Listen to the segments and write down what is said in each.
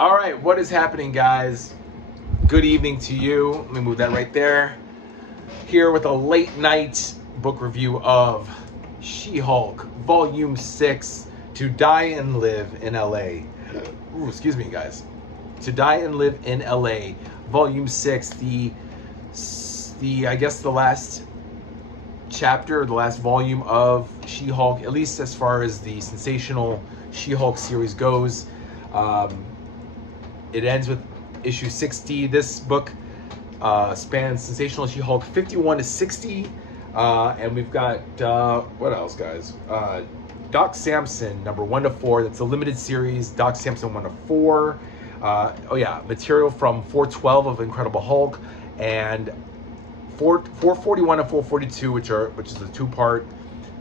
All right, what is happening, guys? Good evening to you. Let me move that right there. Here with a late night book review of She-Hulk, Volume 6, To Die and Live in LA. Ooh, excuse me, guys. To Die and Live in LA, Volume 6, I guess the last chapter, the last volume of She-Hulk, at least as far as the sensational She-Hulk series goes. It ends with issue 60. This book spans Sensational She-Hulk 51 to 60. And we've got, what else, guys? Doc Samson, number 1 to 4. That's a limited series. Doc Samson 1 to 4. Oh, yeah. Material from 412 of Incredible Hulk. And 441 and 442, which is a 2-part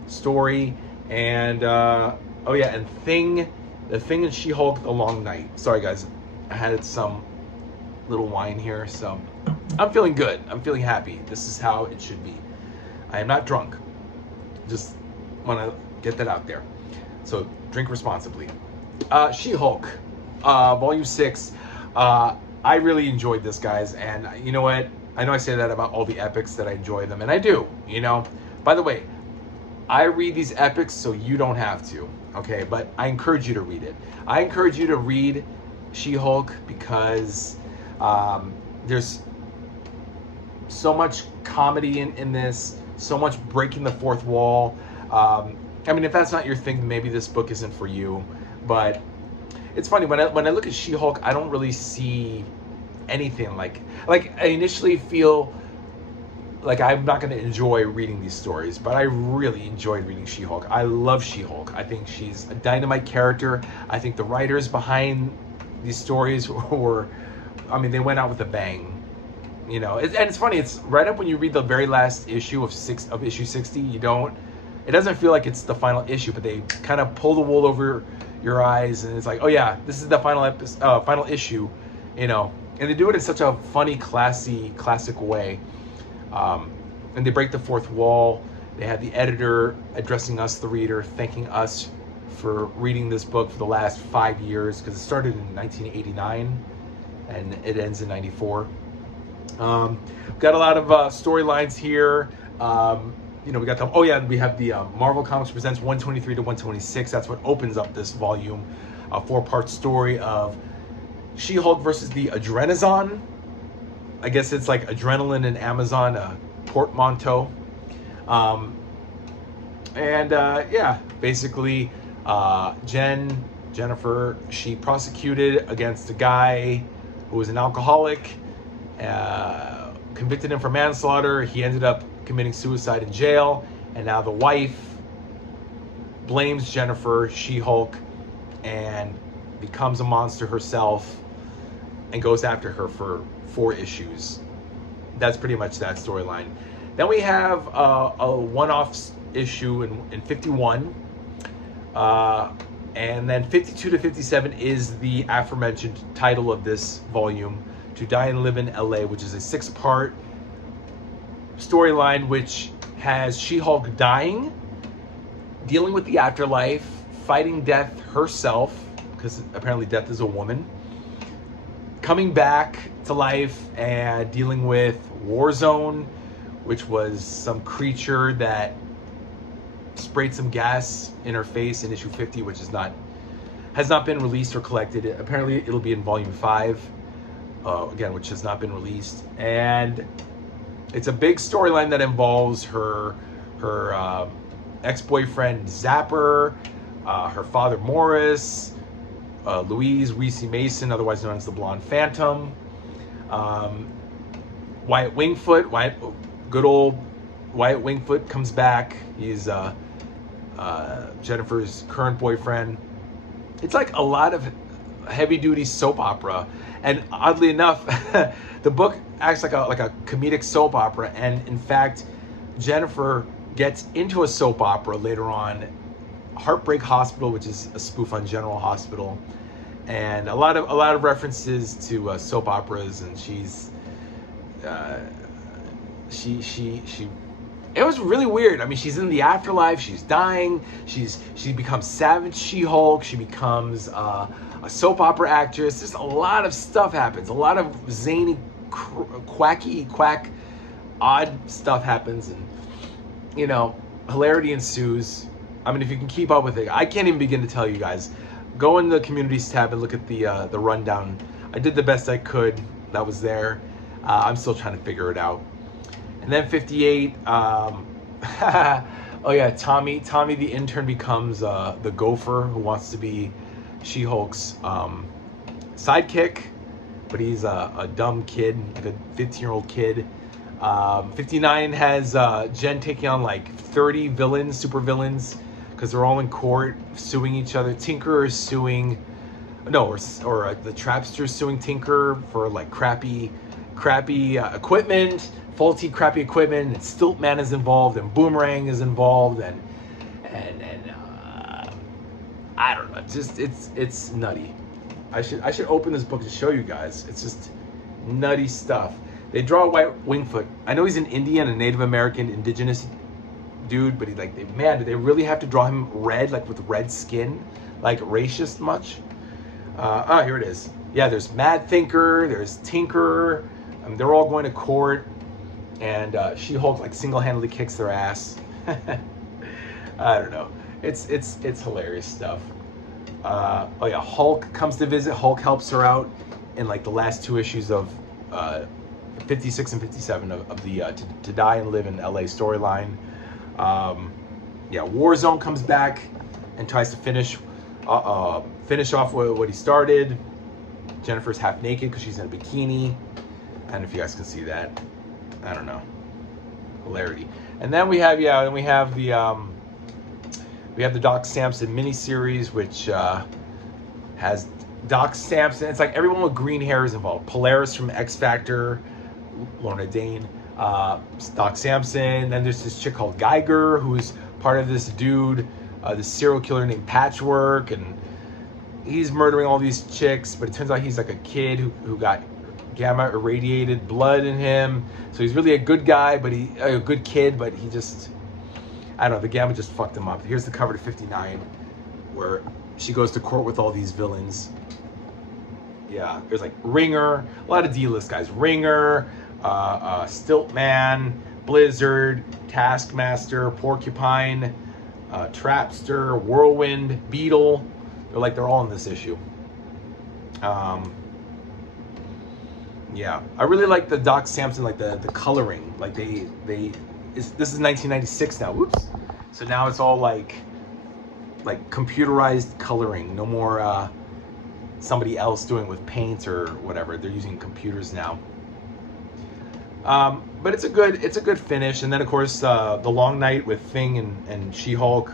story. And, oh, yeah. And The Thing and She-Hulk, The Long Night. Sorry, guys. I had some little wine here, so I'm feeling good. I'm feeling happy. This is how it should be. I am not drunk. Just want to get that out there. So drink responsibly. She-Hulk, Volume 6. I really enjoyed this, guys. And you know what? I know I say that about all the epics that I enjoy them, and I do, you know. By the way, I read these epics so you don't have to, okay? But I encourage you to read it. I encourage you to read She-Hulk because there's so much comedy in this, so much breaking the fourth wall. I mean, if that's not your thing, maybe this book isn't for you. But it's funny, when I look at She-Hulk, I don't really see anything like I initially feel like I'm not going to enjoy reading these stories, but I really enjoyed reading She-Hulk. I love She-Hulk. I think she's a dynamite character. I think the writers behind these stories were, I mean, they went out with a bang, you know. And it's funny, it's right up when you read the very last issue of issue 60, it doesn't feel like it's the final issue, but they kind of pull the wool over your eyes, and it's like, oh yeah, this is the final issue, you know. And they do it in such a funny, classic way. And they break the fourth wall. They had the editor addressing us, the reader, thanking us for reading this book for the last 5 years, because it started in 1989 and it ends in 94. Got a lot of storylines here. You know, we got the, oh yeah, we have the Marvel Comics Presents 123 to 126. That's what opens up this volume. A 4-part story of She-Hulk versus the Adrenazon. I guess it's like adrenaline and Amazon, a portmanteau. Yeah, basically, Jennifer, she prosecuted against a guy who was an alcoholic, convicted him for manslaughter. He ended up committing suicide in jail, and now the wife blames Jennifer, She-Hulk, and becomes a monster herself and goes after her for 4 issues. That's pretty much that storyline. Then we have a one-off issue in 51. And then 52 to 57 is the aforementioned title of this volume, To Die and Live in LA, which is a 6-part storyline which has She-Hulk dying, dealing with the afterlife, fighting death herself, because apparently death is a woman, coming back to life and dealing with Warzone, which was some creature that sprayed some gas in her face in issue 50, which has not been released or collected. Apparently it'll be in volume 5, again, which has not been released. And it's a big storyline that involves her ex-boyfriend Zapper, her father Morris, Louise Reese Mason, otherwise known as the Blonde Phantom, Wyatt Wingfoot. Good old Wyatt Wingfoot comes back. He's Jennifer's current boyfriend. It's like a lot of heavy-duty soap opera, and oddly enough, the book acts like a comedic soap opera. And in fact, Jennifer gets into a soap opera later on, Heartbreak Hospital, which is a spoof on General Hospital, and a lot of references to soap operas. And she it was really weird. I mean, she's in the afterlife. She's dying. She becomes Savage She-Hulk. She becomes a soap opera actress. Just a lot of stuff happens. A lot of zany, quack, odd stuff happens, and you know, hilarity ensues. I mean, if you can keep up with it, I can't even begin to tell you guys. Go in the communities tab and look at the rundown. I did the best I could. That was there. I'm still trying to figure it out. And then 58. Oh yeah, Tommy the intern becomes the gopher who wants to be She-Hulk's sidekick, but he's a dumb kid, like a 15-year-old kid. 59 has Jen taking on like 30 villains, super villains, because they're all in court suing each other. Tinker is suing, no, or the Trapster is suing Tinker for like crappy equipment, faulty crappy equipment. And Stiltman is involved, and Boomerang is involved, and I don't know. It's nutty. I should open this book to show you guys. It's just nutty stuff. They draw White Wingfoot. I know he's an Indian, a Native American, indigenous dude, but he's like, man, do they really have to draw him red, like with red skin, like racist much? Here it is. Yeah, there's Mad Thinker, there's Tinker. I mean, they're all going to court, and She-Hulk like single-handedly kicks their ass. I don't know. It's hilarious stuff. Oh yeah, Hulk comes to visit. Hulk helps her out in like the last 2 issues of 56 and 57 of the to Die and Live in LA storyline. Yeah, Warzone comes back and tries to finish off what he started. Jennifer's half naked because she's in a bikini. I don't know if you guys can see that. I don't know. Hilarity. And then we have the Doc Samson miniseries, which has Doc Samson. It's like everyone with green hair is involved. Polaris from X Factor, Lorna Dane, Doc Samson. Then there's this chick called Geiger, who's part of this dude, this serial killer named Patchwork, and he's murdering all these chicks. But it turns out he's like a kid who got gamma irradiated blood in him. So he's really a good guy, but a good kid, but he just, I don't know, the gamma just fucked him up. Here's the cover to 59, where she goes to court with all these villains. Yeah, there's like Ringer, a lot of D-list guys. Ringer, Stiltman, Blizzard, Taskmaster, Porcupine, Trapster, Whirlwind, Beetle. They're all in this issue. Yeah, I really like the Doc Samson, like the coloring. Like this is 1996 now. Whoops. So now it's all like computerized coloring. No more somebody else doing it with paint or whatever. They're using computers now. But it's a good finish. And then of course the Long Night with Thing and She-Hulk.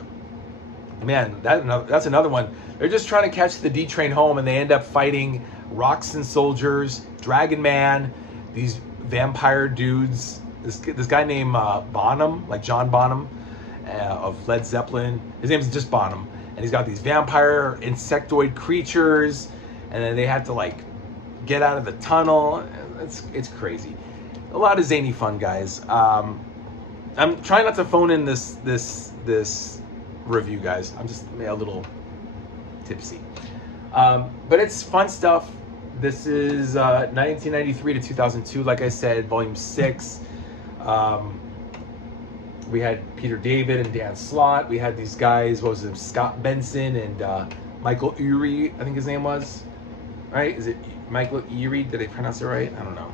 Man, that's another one. They're just trying to catch the D train home, and they end up fighting Rocks and Soldiers, Dragon Man, these vampire dudes. This guy named Bonham, like John Bonham of Led Zeppelin. His name's just Bonham, and he's got these vampire insectoid creatures, and then they have to like get out of the tunnel. It's crazy. A lot of zany fun, guys. I'm trying not to phone in this review, guys. I'm just a little tipsy. But it's fun stuff. This is 1993 to 2002, like I said, volume 6. We had Peter David and Dan Slott. We had these guys, what was it, Scott Benson and Michael Urie, I think his name was. Right? Is it Michael Urie? Did I pronounce it right? I don't know.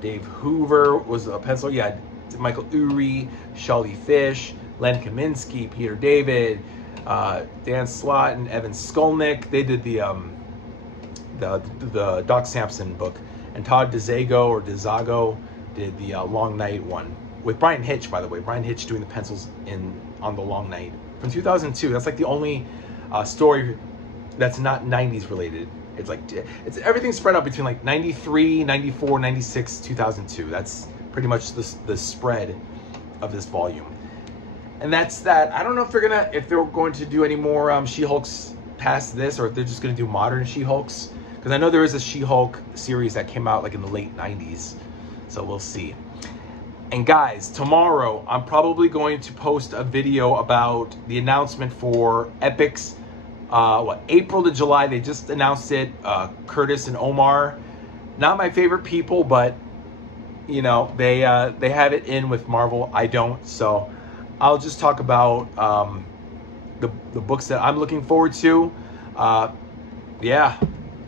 Dave Hoover was a pencil. Yeah, Michael Urie, Shelley Fish, Len Kaminsky, Peter David, Dan Slott, and Evan Skolnick. They did the Doc Samson book, and Todd DeZago did the Long Night one with Brian Hitch, by the way. Brian Hitch doing the pencils on the Long Night from 2002. That's like the only story that's not 90s related. It's everything spread out between like 93, 94, 96, 2002. That's pretty much the spread of this volume. And that's that. I don't know if they're going to do any more She-Hulks past this, or if they're just going to do modern She-Hulks, because I know there is a She-Hulk series that came out like in the late 90s, so we'll see. And guys, tomorrow I'm probably going to post a video about the announcement for Epic's April to July. They just announced it. Curtis and Omar, not my favorite people, but you know, they have it in with Marvel. I don't, so I'll just talk about the books that I'm looking forward to. Yeah,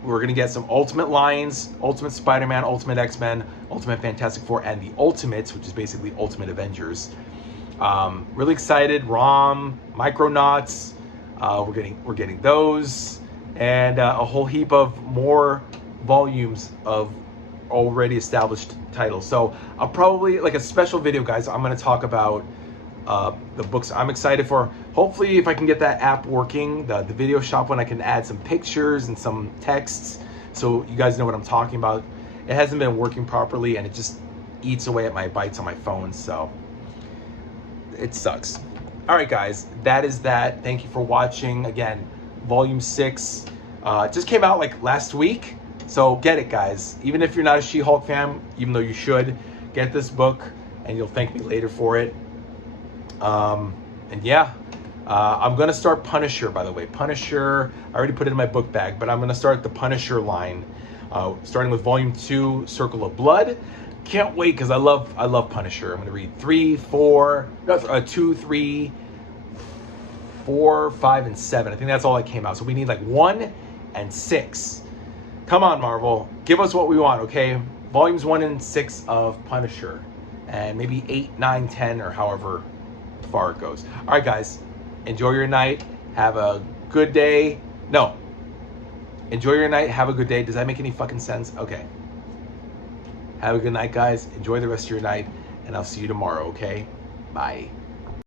we're gonna get some Ultimate Lions, Ultimate Spider-Man, Ultimate X-Men, Ultimate Fantastic Four, and the Ultimates, which is basically Ultimate Avengers. Really excited. ROM, Micronauts, we're getting those, and a whole heap of more volumes of already established titles. So I'll probably, like a special video, guys, I'm going to talk about the books I'm excited for. Hopefully, if I can get that app working, the video shop one, I can add some pictures and some texts so you guys know what I'm talking about. It hasn't been working properly, and it just eats away at my bytes on my phone, so it sucks. All right, guys, that is that. Thank you for watching. Again, Volume 6 just came out like last week. So get it, guys. Even if you're not a She-Hulk fan, even though you should, get this book and you'll thank me later for it. And yeah, I'm going to start Punisher, by the way. Punisher, I already put it in my book bag, but I'm going to start the Punisher line, starting with Volume 2, Circle of Blood. Can't wait, because I love Punisher. I'm going to read 2, 3, 4, 5, and 7. I think that's all that came out. So we need like 1 and 6. Come on, Marvel. Give us what we want, okay? Volumes 1 and 6 of Punisher. And maybe 8, 9, 10, or however far it goes. All right, guys. Enjoy your night. Have a good day. No. Enjoy your night. Have a good day. Does that make any fucking sense? Okay. Have a good night, guys. Enjoy the rest of your night. And I'll see you tomorrow, okay? Bye.